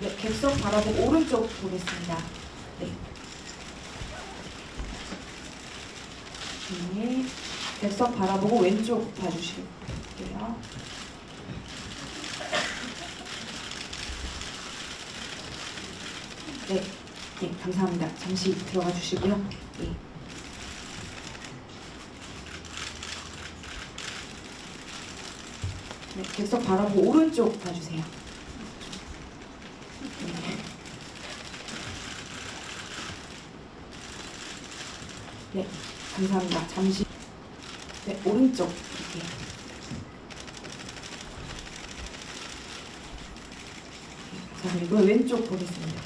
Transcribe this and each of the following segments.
네, 객석 바라보고 오른쪽 보겠습니다. 네. 네. 객석 바라보고 왼쪽 봐주실게요. 네. 네, 감사합니다. 잠시 들어가 주시고요. 네. 네, 객석 바라보고 오른쪽 봐주세요. 네, 감사합니다. 잠시 네, 오른쪽 이렇게. 네, 감사합니다. 왼쪽 보겠습니다.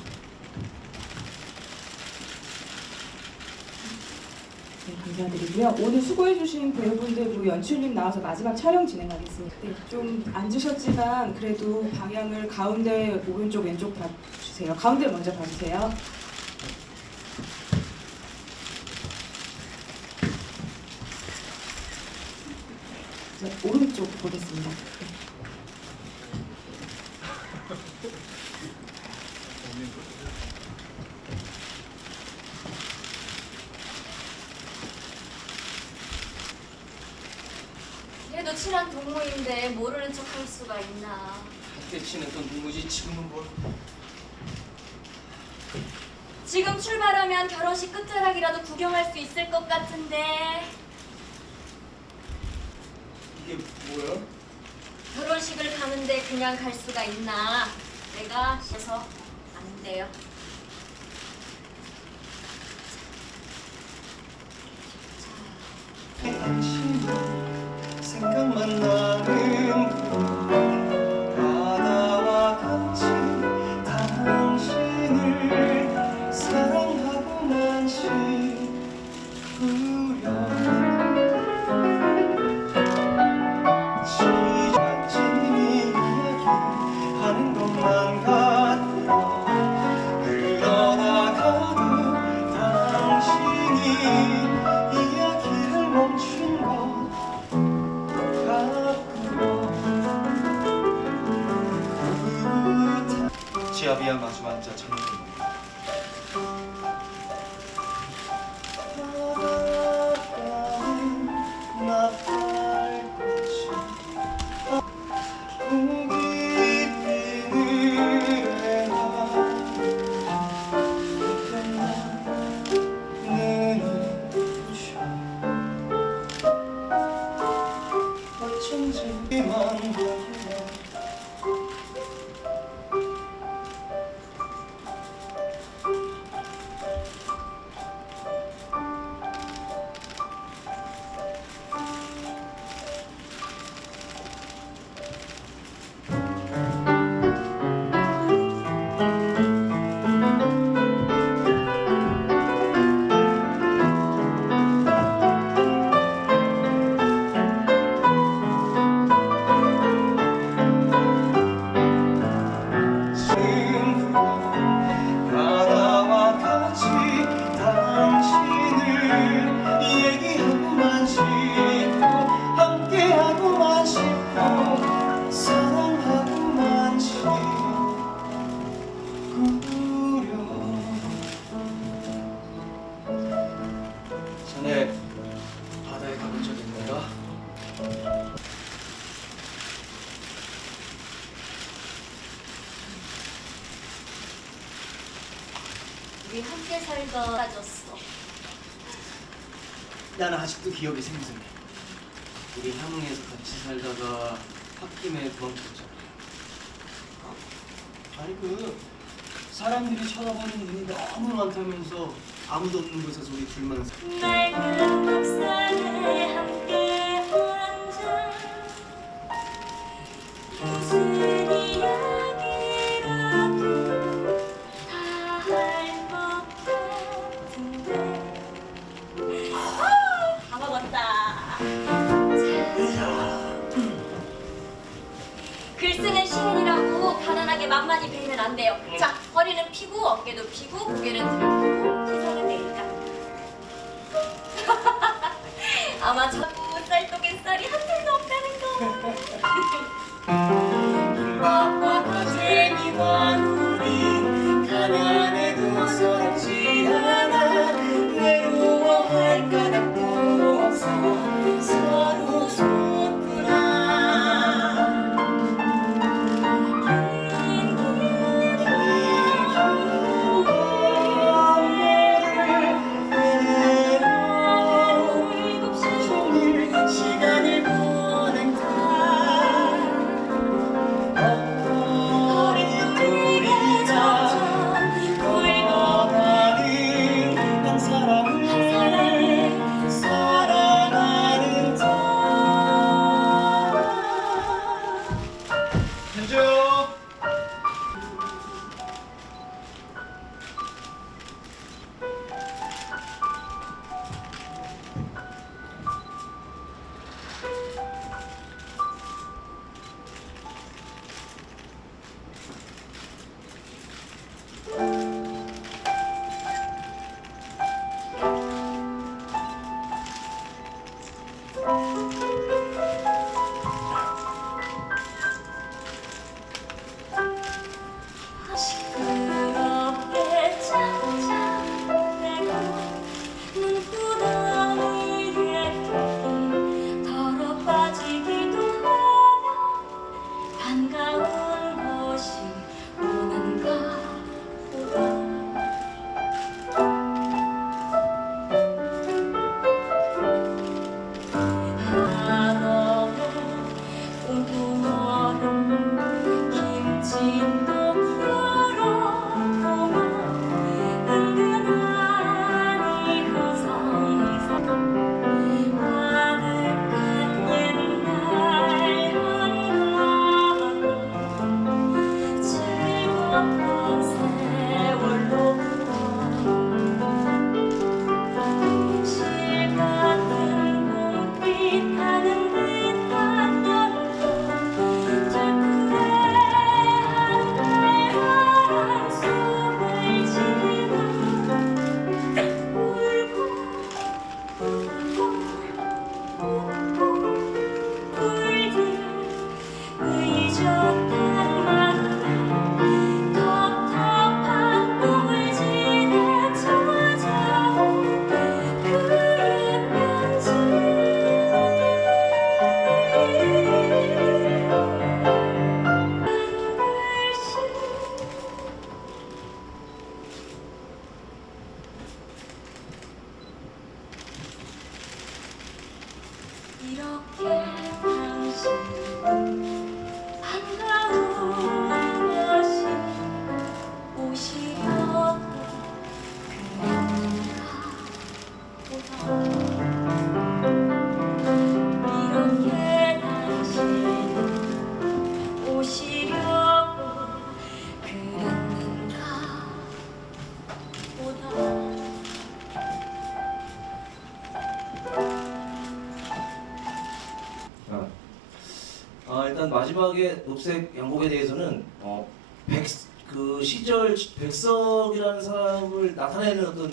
네, 감사드리고요. 오늘 수고해주신 배우분들 그리고 연출님 나와서 마지막 촬영 진행하겠습니다. 네, 좀 앉으셨지만 그래도 방향을 가운데 오른쪽 왼쪽 봐주세요. 가운데 먼저 봐주세요. 네, 오른쪽 보겠습니다. 네. 얘도 친한 동무인데 모르는 척 할 수가 있나. 한때 친했던 동무지 지금은 뭘. 지금 출발하면 결혼식 끝자락이라도 구경할 수 있을 것 같은데. 이게 뭐야? 결혼식을 가는데 그냥 갈 수가 있나. 내가 해서 안 돼요. 당신 생각만 나는 바다와 같이 당신을 사랑하고만 싶으려 지각진이 이야기하는 것만 같아. 그러다가도 당신이 이야기를 멈춘 것 같고요. 지압이야 마주 앉아 잠든 바다와 같이 당신을 얘기하고만 싶고 함께하고만 싶고 사랑하고만 싶구려. 전에 바다에 가본 적 있는가? 우리 함께 살던 사라졌어. 나는 아직도 기억이 생생해. 우리 함흥에서 같이 살다가 홧김에 도망쳤잖아. 아니 사람들이 쳐다보는 눈이 너무 많다면서 아무도 없는 곳에서 우리 둘만 낡은 옥상에 함께 앉아 무슨 이야기라도 다 할 것 같은데. 다 먹었다. 글 쓰는 시인이라고 가난하게 맘만이 베이면 안 돼요. 자, 허리는 피고 어깨도 피고 고개는 들고 세상은 내니까. 아마 자꾸 쌀떡의 쌀이 한 톨도 없다는 거. 김밥과 가재미와 우리 일단 마지막에 녹색 양복에 대해서는 그 시절 백석이라는 사람을 나타내는 어떤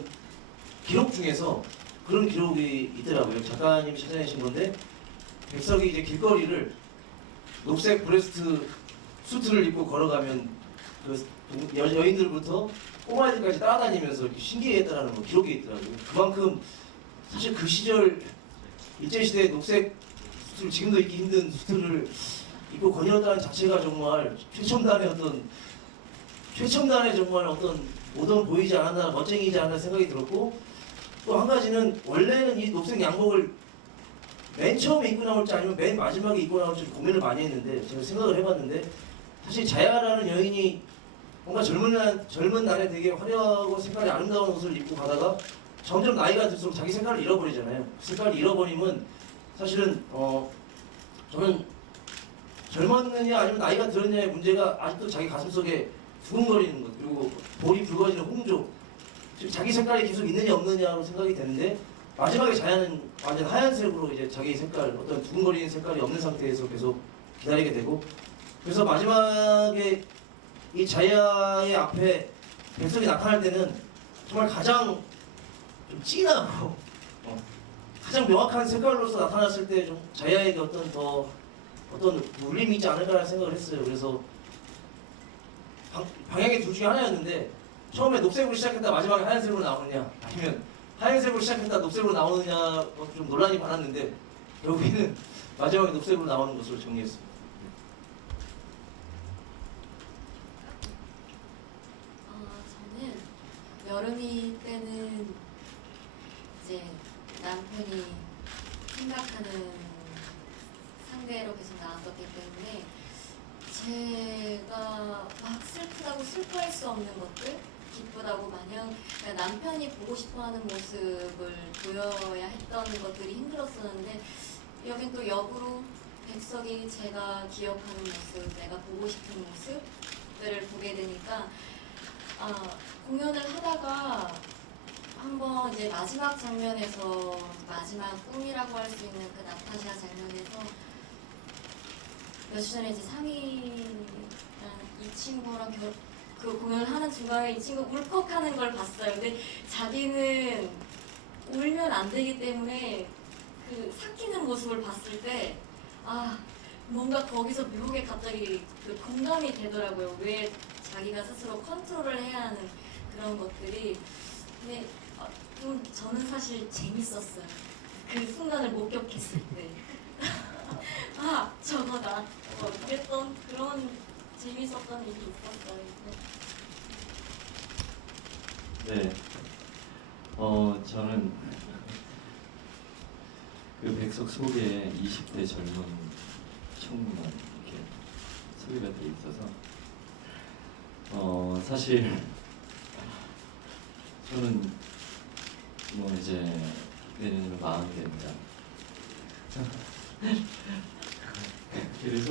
기록 중에서 그런 기록이 있더라고요. 작가님이 찾아내신 건데 백석이 이제 길거리를 녹색 브레스트 수트를 입고 걸어가면 그 여인들부터 꼬마애들까지 따라다니면서 이렇게 신기해했다라는 뭐 기록이 있더라고요. 그만큼 사실 그 시절 일제시대의 녹색 수트를 지금도 입기 힘든 수트를 입고 거닐었다는 자체가 정말 최첨단의 정말 어떤 모던 보이지 않았나 멋쟁이지 않나 생각이 들었고 또 한 가지는 원래는 이 녹색 양복을 맨 처음에 입고 나올지 아니면 맨 마지막에 입고 나올지 고민을 많이 했는데 제가 생각을 해봤는데 사실 자야라는 여인이 뭔가 젊은 날에 되게 화려하고 색깔이 아름다운 옷을 입고 가다가 점점 나이가 들수록 자기 색깔을 잃어버리잖아요. 색깔을 잃어버리면 사실은 저는 젊었느냐 아니면 나이가 들었느냐의 문제가 아직도 자기 가슴속에 두근거리는 것 그리고 볼이 붉어지는 홍조 지금 자기 색깔이 계속 있느냐 없느냐로 생각이 되는데 마지막에 자야는 완전 하얀색으로 이제 자기 색깔 어떤 두근거리는 색깔이 없는 상태에서 계속 기다리게 되고 그래서 마지막에 이 자야의 앞에 백석이 나타날 때는 정말 가장 좀 진하고 가장 명확한 색깔로서 나타났을 때 좀 자야에게 어떤 울림이 있지 않을까라는 생각을 했어요. 그래서 방향이 둘 중에 하나였는데 처음에 녹색으로 시작했다 마지막에 하얀색으로 나오느냐 아니면 하얀색으로 시작했다 녹색으로 나오느냐 좀 논란이 많았는데 결국에는 마지막에 녹색으로 나오는 것으로 정리했습니다. 저는 여름이 때는 이제 남편이 생각하는 상대로 계속 나왔었기 때문에 제가 막 슬프다고 슬퍼할 수 없는 것들 기쁘다고 마냥 그러니까 남편이 보고 싶어하는 모습을 보여야 했던 것들이 힘들었었는데 여긴 또 역으로 백석이 제가 기억하는 모습, 내가 보고 싶은 모습들을 보게 되니까 공연을 하다가 한번 이제 마지막 장면에서 마지막 꿈이라고 할 수 있는 그 나타샤 장면에서 며칠 전에 이제 상희랑 이 친구랑 그 공연을 하는 중간에 이 친구 울컥하는 걸 봤어요. 근데 자기는 울면 안 되기 때문에 그 삭히는 모습을 봤을 때 뭔가 거기서 묘하게 갑자기 그 공감이 되더라고요. 왜 자기가 스스로 컨트롤을 해야 하는 그런 것들이. 근데 좀 저는 사실 재밌었어요. 그 순간을 목격했을 때. 저거다. 그랬던 그런 재밌었던 일이 있었어요. 네. 저는 그 백석 속에 20대 젊은 청년 이렇게 소개가 돼 있어서 사실 저는 뭐 이제 내년이면 40 됩니다. 그래서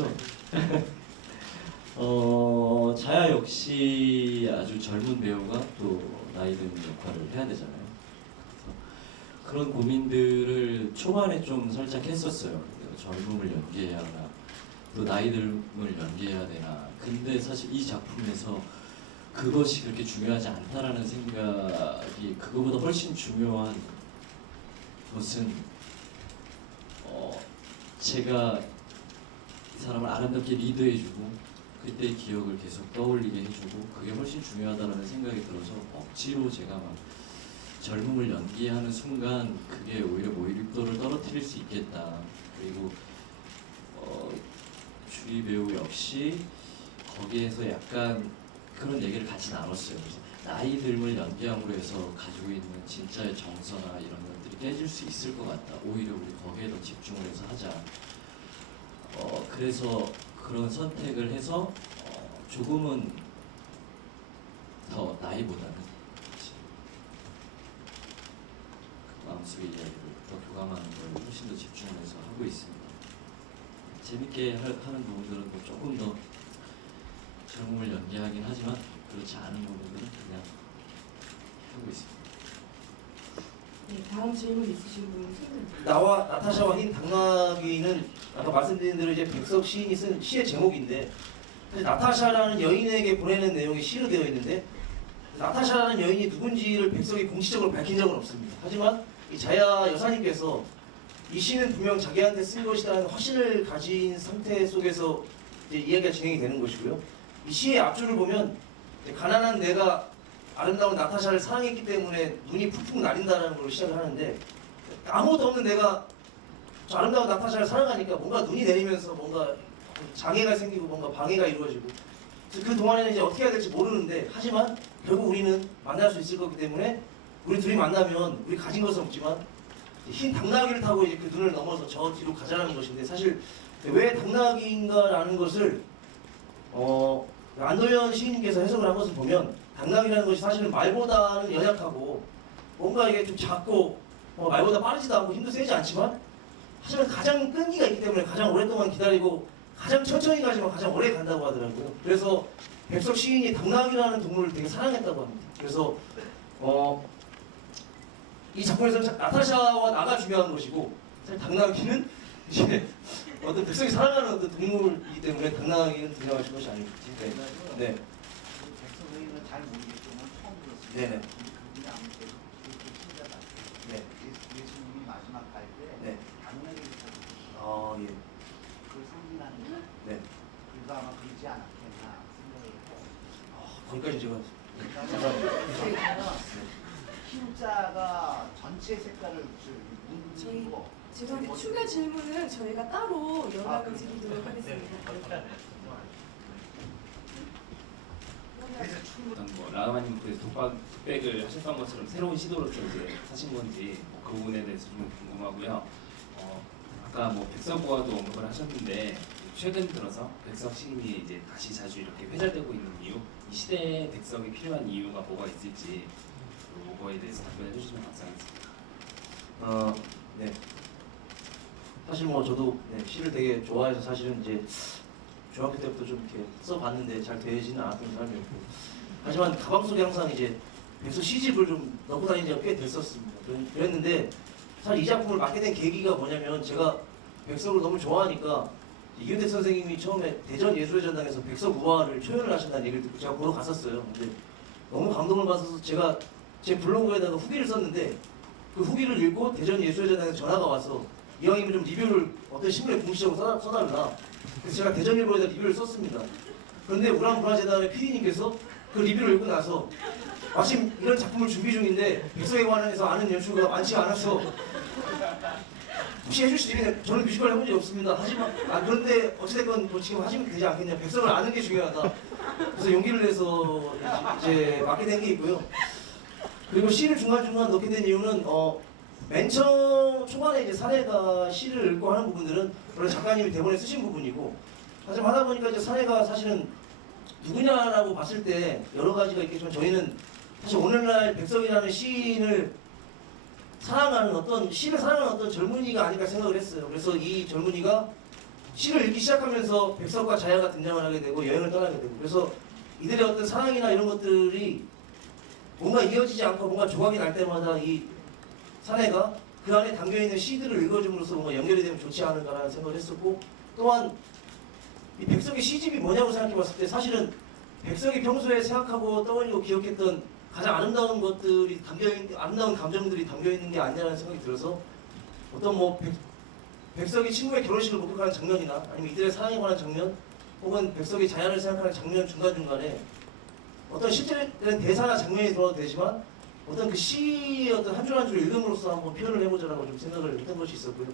자야 역시 아주 젊은 배우가 또 나이 든 역할을 해야 되잖아요. 그래서 그런 고민들을 초반에 좀 살짝 했었어요. 내가 젊음을 연기해야 하나, 또 나이 듦을 연기해야 되나. 근데 사실 이 작품에서 그것이 그렇게 중요하지 않다라는 생각이 그거보다 훨씬 중요한 것은 제가 이 사람을 아름답게 리드해주고 그때의 기억을 계속 떠올리게 해주고 그게 훨씬 중요하다는 생각이 들어서 억지로 제가 막 젊음을 연기하는 순간 그게 오히려 몰입도를 떨어뜨릴 수 있겠다. 그리고 주리 배우 역시 거기에서 약간 그런 얘기를 같이 나눴어요. 그래서 나이 듦을 연기함으로 해서 가지고 있는 진짜의 정서나 이런 것들이 깨질 수 있을 것 같다. 오히려 우리 거기에 더 집중을 해서 하자. 그래서 그런 선택을 해서 조금은 더 나이보다는 마음속의 이야기를 더 교감하는 걸 훨씬 더 집중을 해서 하고 있습니다. 재밌게 하는 부분들은 뭐 조금 더 젊음을 연기하긴 하지만 그렇지 않은 부분들은 그냥 하고 있습니다. 네, 다음 질문 있으신 분 손들. 나와 나타샤와 흰 당나귀는 아까 말씀드린 대로 이제 백석 시인이 쓴 시의 제목인데 사실 나타샤라는 여인에게 보내는 내용이 시로 되어 있는데 나타샤라는 여인이 누군지를 백석이 공식적으로 밝힌 적은 없습니다. 하지만 이 자야 여사님께서 이 시는 분명 자기한테 쓴 것이라는 확신을 가진 상태 속에서 이제 이야기가 진행이 되는 것이고요. 이 시의 앞줄을 보면 이제 가난한 내가 아름다운 나타샤를 사랑했기 때문에 눈이 푹푹 나린다는 걸로 시작을 하는데 아무것도 없는 내가 저 아름다운 나타샤를 사랑하니까 뭔가 눈이 내리면서 뭔가 장애가 생기고 뭔가 방해가 이루어지고 그래서 그 동안에는 이제 어떻게 해야 될지 모르는데 하지만 결국 우리는 만날 수 있을 거기 때문에 우리 둘이 만나면 우리 가진 것은 없지만 흰 당나귀를 타고 이제 그 눈을 넘어서 저 뒤로 가자라는 것인데 사실 왜 당나귀인가라는 것을 안도현 시인님께서 해석을 한 것을 보면 당나귀라는 것이 사실은 말보다는 연약하고 뭔가 이게 좀 작고 말보다 빠르지도 않고 힘도 세지 않지만 하지만 가장 끈기가 있기 때문에 가장 오랫동안 기다리고 가장 천천히 가지만 가장 오래 간다고 하더라고요. 그래서 백석 시인이 당나귀라는 동물을 되게 사랑했다고 합니다. 그래서 이 작품에서는 나타샤와 나가 중요한 것이고 사실 당나귀는 이제 어떤 백석이 사랑하는 어떤 동물이기 때문에 당나귀는 등장하신 것이 아닐까. 네. 백석의는 잘 모르겠지만 처음 들었어요. 네네. 그분이 아무튼 그렇게 신자다. 네. 예수님이 마지막 갈 때 네. 당나귀를 타고 아 예. 그걸 상징하는 거. 네. 그래서 아마 그러지 않았겠나 생각을 해요. 거기까지 제가 그러니까 흰자가 전체 색깔을 저희 묻고 죄송한데 추가 질문은 저희가 따로 연락을 드리도록 하겠습니다. 그래서 충분 어떤 뭐 라마님 그래서 독백을 하셨던 것처럼 새로운 시도로서 이제 하신 건지 그 부분에 대해서 좀 궁금하고요. 아까 뭐 백석부와도 언급을 하셨는데 최근 들어서 백석 시인이 이제 다시 자주 이렇게 회자되고 있는 이유, 이 시대에 백석이 필요한 이유가 뭐가 있을지 그거에 대해서 답변해 주시면 감사하겠습니다. 네. 사실 뭐 저도 시를 되게 좋아해서 사실은 이제 중학교 때부터 좀 이렇게 써봤는데 잘 되지는 않았던 사람이었고 하지만 가방 속에 항상 이제 백석 시집을 좀 넣고 다닌 지가 꽤 됐었습니다. 그랬는데 사실 이 작품을 맡게 된 계기가 뭐냐면 제가 백석을 너무 좋아하니까 이윤택 선생님이 처음에 대전 예술의 전당에서 백석 우화를 초연을 하신다는 얘기를 듣고 제가 보러 갔었어요. 근데 너무 감동을 받아서 제가 제 블로그에다가 후기를 썼는데 그 후기를 읽고 대전 예술의 전당에서 전화가 와서 이왕이면 좀 리뷰를 어떤 신문에 공식적으로 써달라. 그래서 제가 대전일보에다 리뷰를 썼습니다. 그런데 우람문화재단의 PD님께서 그 리뷰를 읽고 나서 마침 이런 작품을 준비 중인데 백석에 관해서 아는 연출가가 많지 않아서 혹시 해줄 수 있겠냐? 저는 뮤지컬 해본 적이 없습니다. 하지만 그런데 어찌됐건 뭐 지금 하시면 되지 않겠냐? 백석을 아는 게 중요하다. 그래서 용기를 내서 이제 맡게 된 게 있고요. 그리고 시를 중간중간 넣게 된 이유는 맨 처음 초반에 이제 사례가 시를 읽고 하는 부분들은 원래 작가님이 대본에 쓰신 부분이고 하지만 하다 보니까 이제 사례가 사실은 누구냐라고 봤을 때 여러 가지가 있겠지만 저희는 사실 오늘날 백석이라는 시인을 사랑하는 어떤 시를 사랑하는 어떤 젊은이가 아닐까 생각을 했어요. 그래서 이 젊은이가 시를 읽기 시작하면서 백석과 자야가 등장을 하게 되고 여행을 떠나게 되고 그래서 이들의 어떤 사랑이나 이런 것들이 뭔가 이어지지 않고 뭔가 조각이 날 때마다 이 사내가 그 안에 담겨있는 시들을 읽어줌으로써 뭔가 연결이 되면 좋지 않을까라는 생각을 했었고 또한 이 백석의 시집이 뭐냐고 생각해봤을 때 사실은 백석이 평소에 생각하고 떠올리고 기억했던 가장 아름다운 것들이 담겨있는 아름다운 감정들이 담겨있는 게 아니냐는 생각이 들어서 어떤 뭐 백석이 친구의 결혼식을 목격하는 장면이나 아니면 이들의 사랑에 관한 장면 혹은 백석이 자연을 생각하는 장면 중간중간에 어떤 실제는 대사나 장면이 들어도 되지만 어떤 그 시의 어떤 한 줄 한 줄 읽음으로써 한번 표현을 해보자라고 좀 생각을 했던 것이 있었고요.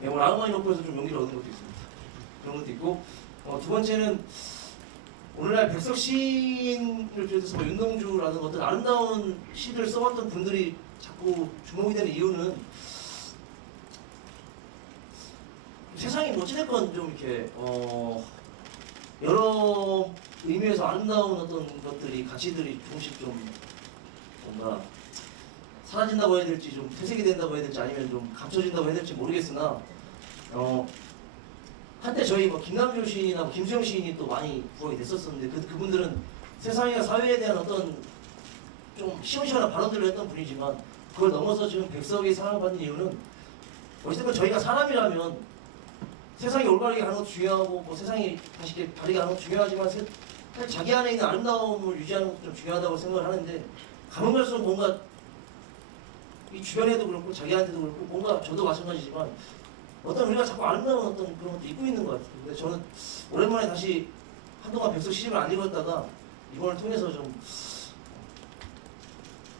네, 오늘 아우마이노프에서 좀 용기를 얻은 것도 있습니다. 그런 것도 있고 두 번째는 오늘날 백석 시인을 비롯해서 뭐 윤동주라는 어떤 아름다운 시를 써왔던 분들이 자꾸 주목이 되는 이유는 세상이 뭐 어찌됐건 좀 이렇게 여러 의미에서 아름다운 어떤 것들이 가치들이 조금씩 좀 뭔가 사라진다고 해야 될지 좀 퇴색이 된다고 해야 될지 아니면 좀 감춰진다고 해야 될지 모르겠으나 한때 저희 뭐 김남조 시인이나 뭐 김수영 시인이 또 많이 부각이 됐었었는데 그분들은 세상이나 사회에 대한 어떤 좀 시원시원한 발언들을 했던 분이지만 그걸 넘어서 지금 백석이 사랑받는 이유는 어쨌든 저희가 사람이라면 세상이 올바르게 가는 것도 중요하고 뭐 세상이 다시 이렇게 바르게 가는 것도 중요하지만 사실 자기 안에 있는 아름다움을 유지하는 것도 좀 중요하다고 생각을 하는데 가면 갈수록 뭔가 이 주변에도 그렇고 자기한테도 그렇고 뭔가 저도 마찬가지지만 어떤 우리가 자꾸 아름다운 어떤 그런 것도 잊고 있는 것 같아요. 근데 저는 오랜만에 다시 한동안 백석 시집을 안 읽었다가 이번을 통해서 좀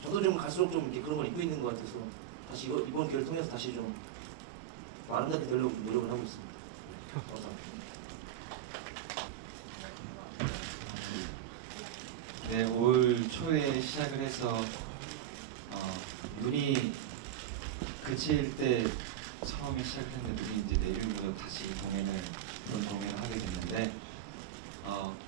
저도 좀 갈수록 좀 이렇게 그런 걸 잊고 있는 것 같아서 다시 이번 기회를 통해서 다시 좀 아름답게 되려고 노력을 하고 있습니다. 감사합니다. 네, 올 초에 시작을 해서 눈이 그칠 때 처음에 시작을 했는데 눈이 이제 내리고 다시 그런 공연을 하게 됐는데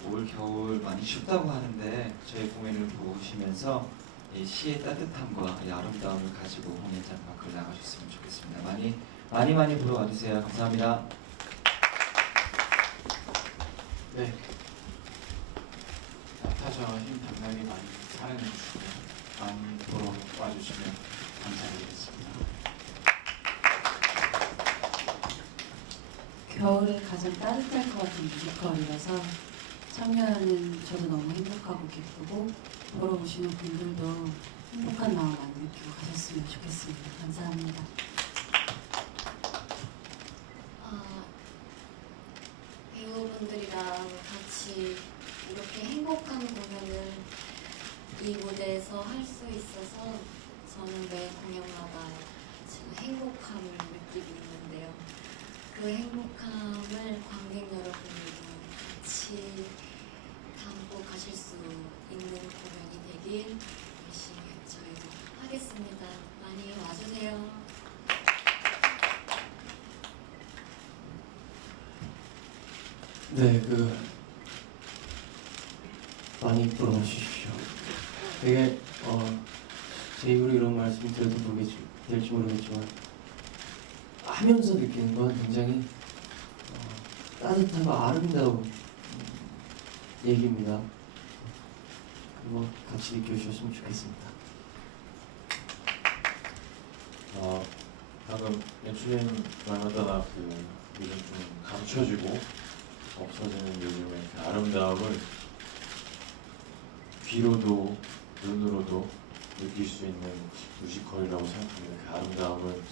올 겨울 많이 춥다고 하는데 저희 공연을 보시면서 이 시의 따뜻함과 이 아름다움을 가지고 공연장 밖을 나가셨으면 좋겠습니다. 많이 보러 와주세요. 감사합니다. 네. 나타샤와 힘 담당이 많이 사랑해주시고 많이 보러 와주시면 감사드리겠습니다. 겨울에 가장 따뜻할 것 같은 뮤지컬이라서 참여하는 저도 너무 행복하고 기쁘고 보러 오시는 분들도 행복한 마음 많이 느끼고 가셨으면 좋겠습니다. 감사합니다. 배우분들이랑 같이 이렇게 행복한 공연을 이 무대에서 할 수 있어서 저는 매 공연마다 지금 행복함을 느끼고 있는데요. 그 행복함을 관객 여러분들도 같이 담고 가실 수 있는 공연이 되길 열심히 저희도 하겠습니다. 많이 와주세요. 네, 많이 보러 오십시오. 되게 제 입으로 이런 말씀 드려도 될지 모르겠지만 하면서 느끼는 건 굉장히 따뜻하고 아름다운 얘기입니다. 그거 같이 느껴주셨으면 좋겠습니다. 방금 연출님 말마다 요즘 좀 감춰지고 없어지는 요즘의 그 아름다움을 귀로도 눈으로도 느낄 수 있는 뮤지컬이라고 생각합니다. 그 아름다움을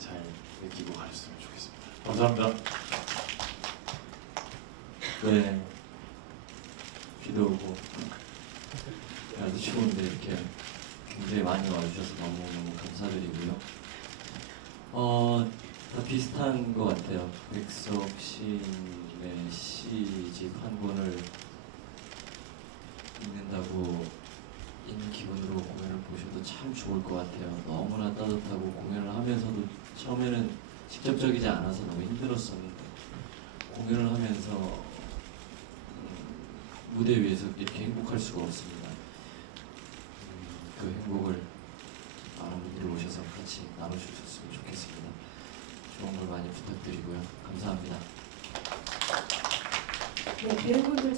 잘 느끼고 가셨으면 좋겠습니다. 감사합니다. 네, 비도 오고 날도 추운데 이렇게 굉장히 많이 와주셔서 너무너무 감사드리고요. 다 비슷한 것 같아요. 백석 시인의 시집 한 권을 읽는다고 있는 기분으로 공연을 보셔도 참 좋을 것 같아요. 너무나 따뜻하고 공연을 하면서도 처음에는 직접적이지 않아서 너무 힘들었었는데 공연을 하면서 무대 위에서 이렇게 행복할 수가 없습니다. 그 행복을 많은 분들이 오셔서 같이 나누셨으면 좋겠습니다. 좋은 걸 많이 부탁드리고요. 감사합니다. 네, 배우분들